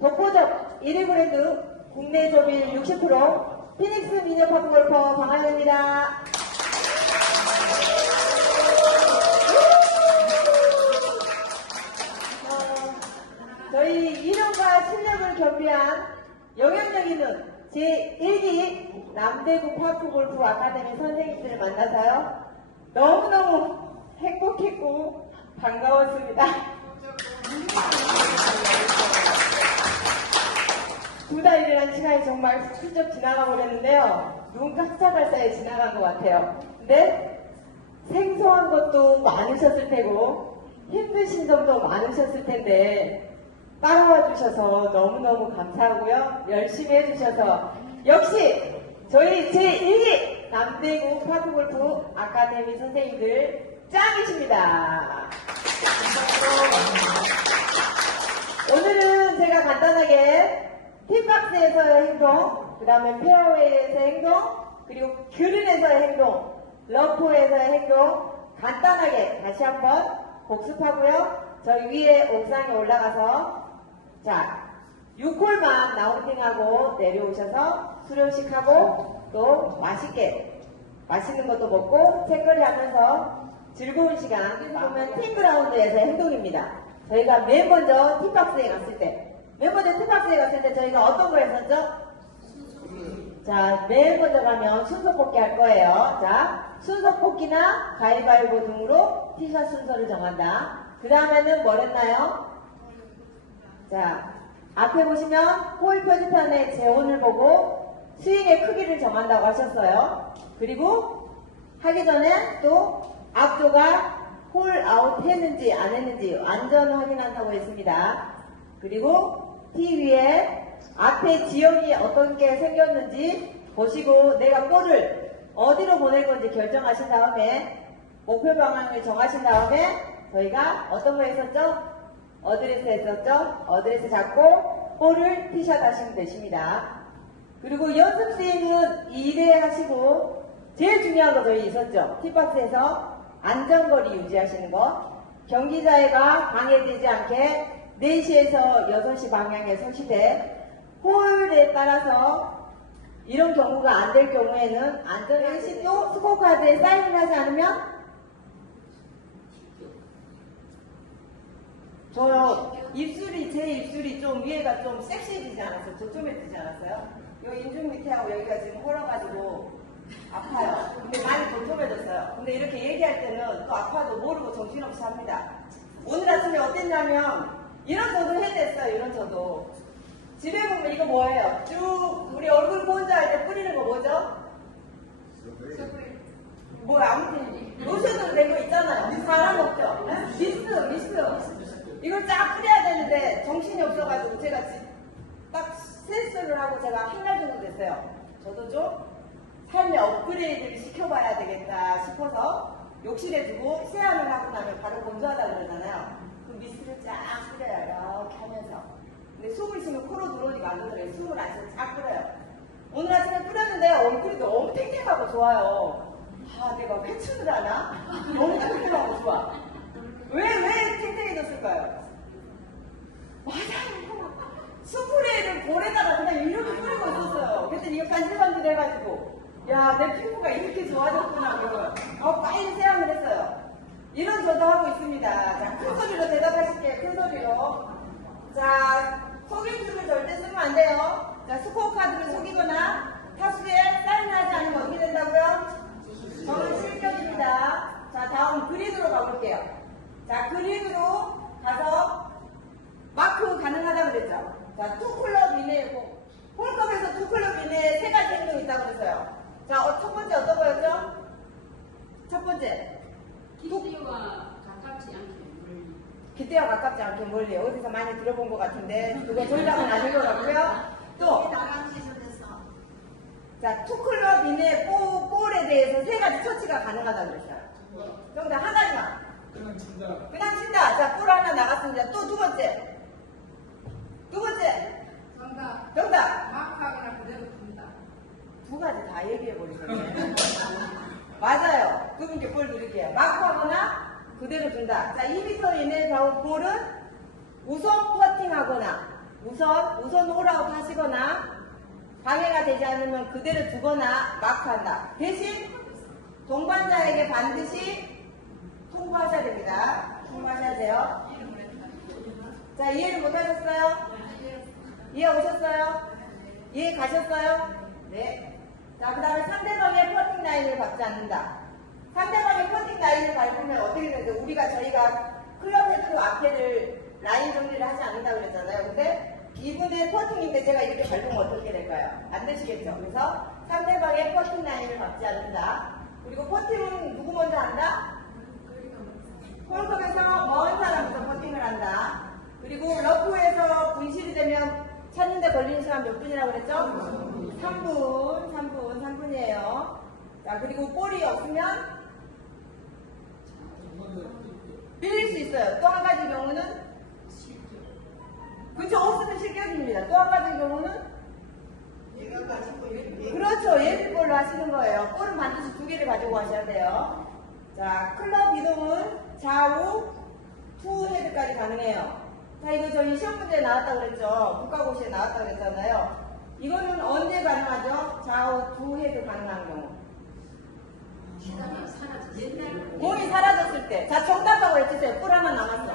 독보적 1위 브랜드 국내 소비 60% 피닉스 미녀 파크골퍼 방학입니다. 어, 저희 이름과 실력을 겸비한 영향력 있는 제1기 남대구 파크골프 아카데미 선생님들을 만나서요. 너무너무 행복했고 반가웠습니다. 두 달이라는 시간이 정말 훌쩍 지나가 버렸는데요. 눈 깜짝할 사이에 지나간 것 같아요. 근데 생소한 것도 많으셨을 테고 힘드신 점도 많으셨을 텐데 따라와 주셔서 너무너무 감사하고요. 열심히 해주셔서 역시 저희 제1기 남대구 파크골프 아카데미 선생님들 짱이십니다. 오늘은 제가 간단하게 팀박스에서의 행동, 그 다음에 페어웨이에서의 행동, 그리고 그린에서의 행동, 러프에서의 행동 간단하게 다시 한번 복습하고요. 저희 위에 옥상에 올라가서 자 6홀만 라운딩하고 내려오셔서 수료식하고 또 맛있게 맛있는 것도 먹고 책거리 하면서 즐거운 시간 보면 팀그라운드에서의 행동입니다. 저희가 맨 먼저 팀박스에 갔을 때 맨 먼저 팀박스에 갔을 때 저희가 어떤 걸 했었죠? 자, 맨 먼저 가면 순서 뽑기 할 거예요. 자, 순서 뽑기나 가위바위보 등으로 티샷 순서를 정한다. 그 다음에는 뭘 했나요? 자, 앞에 보시면 홀 표지판에 재원을 보고 스윙의 크기를 정한다고 하셨어요. 그리고 하기 전에 또 앞조가 홀 아웃 했는지 안 했는지 완전 확인한다고 했습니다. 그리고 티 위에 앞에 지역이 어떤 게 생겼는지 보시고 내가 볼을 어디로 보낼 건지 결정하신 다음에 목표 방향을 정하신 다음에 저희가 어떤 거 했었죠? 어드레스 했었죠? 어드레스 잡고 볼을 티샷 하시면 되십니다. 그리고 연습 스윙은 2대 하시고 제일 중요한 거 저희 있었죠? 티박스에서 안전거리 유지하시는 거 경기자회가 방해되지 않게 4시에서 6시 방향에 설치돼 홀에 따라서 이런 경우가 안 될 경우에는 안전의 식도 스코어카드에 사인을 하지 않으면 저 입술이 제 입술이 좀 위에가 좀 섹시해지지 않았어요? 조점해지지 않았어요? 요 인중 밑에하고 여기가 지금 홀아가지고 아파요. 근데 많이 도톰해졌어요. 근데 이렇게 얘기할 때는 또 아파도 모르고 정신없이 합니다. 오늘 아침에 어땠냐면 이런 저도 해냈어요. 이런 저도. 집에 보면 이거 뭐예요? 쭉 우리 얼굴 보온자 할 때 뿌리는 거 뭐죠? 뭐 아무튼 로션으로 된 거 있잖아요. 사람 없죠? 미스 미스. 이걸 쫙 뿌려야 되는데 정신이 없어가지고 제가 지- 딱 세수를 하고 제가 한 달 정도 됐어요. 저도 좀 삶의 업그레이드를 시켜봐야 되겠다 싶어서 욕실에 두고 세안을 하고 나면 바로 건조하다 그러잖아요. 그 미스를 쫙 뿌려요. 이렇게 하면서. 근데 숨을 쉬면 코로 들어오니까 안 되더라고요. 숨을 안 쉬면 쫙 뿌려요. 오늘 아침에 뿌렸는데 얼굴이 너무 탱탱하고 좋아요. 아, 내가 회춘을 하나? 너무 탱탱하고 좋아. 왜, 왜 탱탱해졌을까요? 맞아요. 스프레이를 볼에다가 그냥 이렇게 뿌리고 있었어요. 그랬더니 이거 반질반질 해가지고, 야, 내 피부가 이렇게 좋아졌구나, 그러고. 어, 빨리 했어요. 저도 하고 있습니다. 자, 큰 소리로 대답하실게요, 큰 소리로. 자, 속임수를 절대 쓰면 안 돼요. 자, 스코어 카드를 속이거나 타수에 사인하지 않으면 어떻게 된다고요? 저는 실격입니다. 자, 다음 그린으로 가볼게요. 자, 그린으로 가서 마크 가능하다고 그랬죠? 자, 투 클럽 이내에, 뭐, 홀컵에서 투 클럽 이내에 세 가지 행동이 있다고 그랬어요. 자, 어, 첫 번째 어떤 거였죠? 첫 번째. 기대와 가깝지 않게 멀리 기대와 가깝지 않게 멀리 어디서 많이 들어본 것 같은데 그거 정답은 아닌 것 같고요. 또, 자, 투클럽 이내 볼, 볼에 대해서 세 가지 처치가 가능하다고 그랬어요. 정답 한 가지만. 그냥 친다. 그냥 친다. 자, 볼 하나 나갔습니다. 또 두 번째. 두 번째. 정답 정답. 마크하거나 그대로 둔다 두 가지 다 얘기해 버리셨네. 맞아요. 그분께 볼 드릴게요. 마크하거나 그대로 둔다. 자, 2m 이내에 나온 볼은 우선 퍼팅하거나 우선 우선 홀아웃 하시거나 방해가 되지 않으면 그대로 두거나 마크한다. 대신 동반자에게 반드시 통보하셔야 됩니다. 통보하셔야 돼요. 자 이해를 못하셨어요? 이해 오셨어요? 이해 가셨어요? 네. 자, 그 다음에 상대방의 퍼팅 라인을 밟지 않는다. 상대방의 퍼팅 라인을 밟으면 어떻게 되죠? 우리가 저희가 클럽 헤드 앞에를 라인 정리를 하지 않는다고 그랬잖아요. 근데 이분의 퍼팅인데 제가 이렇게 밟으면 어떻게 될까요? 안 되시겠죠? 그래서 상대방의 퍼팅 라인을 밟지 않는다. 그리고 퍼팅은 누구 먼저 한다? 홀컵에서 먼 사람부터 퍼팅을 한다. 그리고 러프에서 분실이 되면 찾는데 걸리는 시간 몇 분이라고 그랬죠? 3분, 3분, 3분이에요. 자, 그리고 볼이 없으면 빌릴 수 있어요. 또 한 가지 경우는 그렇죠. 없으면 실격입니다. 또 한 가지 경우는 그렇죠. 예비볼로 하시는 거예요. 볼은 반드시 두 개를 가지고 가셔야 돼요. 자, 클럽 이동은 좌우 투 헤드까지 가능해요. 자, 이거 저희 시험 문제에 나왔다고 그랬죠. 국가고시에 나왔다고 그랬잖아요. 이거는 언제 가능하죠? 좌우 투 헤드 가능한 경우. 시간이 사라져. 옛날 때. 자, 정답하고 해주세요. 뿔 하나 남았어.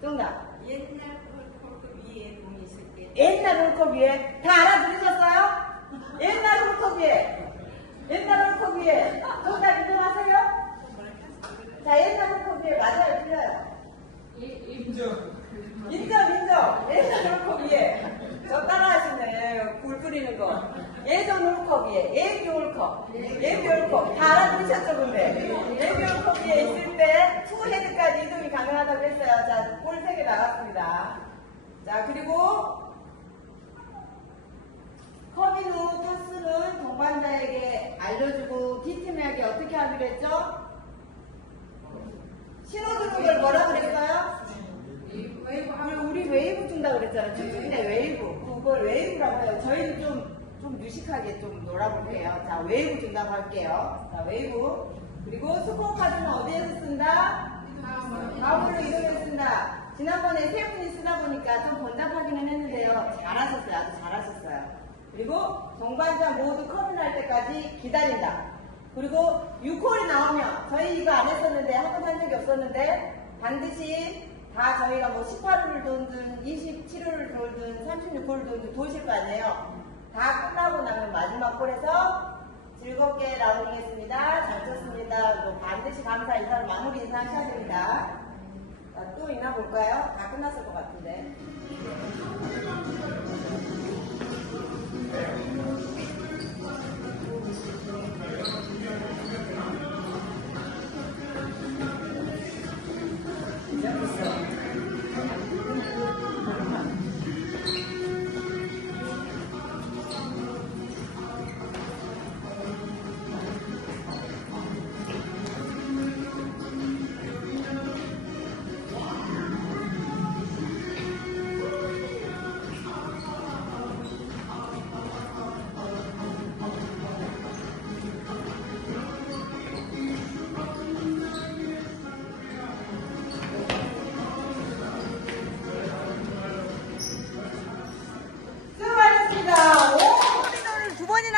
정답. 옛날 홀컵 위에 공이 있을 때 옛날 홀컵 위에. 다 알아들으셨어요? 옛날 홀컵 위에. 옛날 홀컵 위에. 정답 인정하세요? 자, 옛날 홀컵 위에 맞아요, 틀려요? 인정, 인정. 예전 홀컵 위에. 저 따라하시네. 굴 끓이는 거. 예전 홀컵 위에. 예비 홀컵. 예비 홀컵. 다 알아들으셨죠, 근데? 예비 홀컵 위에 있을 때, 투 헤드까지 이동이 가능하다고 했어요. 자, 볼 3개 나갔습니다. 자, 그리고, 커밍 후 타수는 동반자에게 알려주고, 디팀에게 어떻게 하기로 했죠? 신호 주는 걸 뭐라 그랬어요? 웨이브 하면 우리 웨이브 준다 그랬잖아요. 춤추는데 웨이브. 그걸 웨이브라고 해요. 저희는 좀, 좀 유식하게 좀 놀아볼게요. 자, 웨이브 준다고 할게요. 자, 웨이브. 그리고 스코어 카드는 어디에서 쓴다? 가운데로 이동해서 쓴다. 지난번에 세 분이 쓰다 보니까 좀 번잡하기는 했는데요. 잘하셨어요. 아주 잘하셨어요. 그리고 동반자 모두 커밍할 때까지 기다린다. 그리고 6홀이 나오면 저희 이거 안 했었는데 한 번도 한 적이 없었는데 반드시 다 저희가 뭐 18홀을 돌든 27홀을 돌든 36홀을 돌든 도실 거 아니에요. 다 끝나고 나면 마지막 홀에서 즐겁게 했습니다. 잘 쳤습니다. 그리고 반드시 감사 인사로 마무리 인사 하셔야 됩니다. 자, 또 있나 볼까요? 다 끝났을 것 같은데.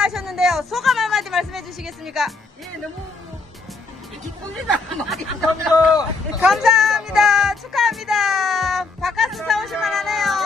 하셨는데요. 소감 한마디 말씀해 주시겠습니까? 예, 너무 기쁩니다. 감사합니다. 감사합니다. 축하합니다. 바깥에서 오실만 하네요.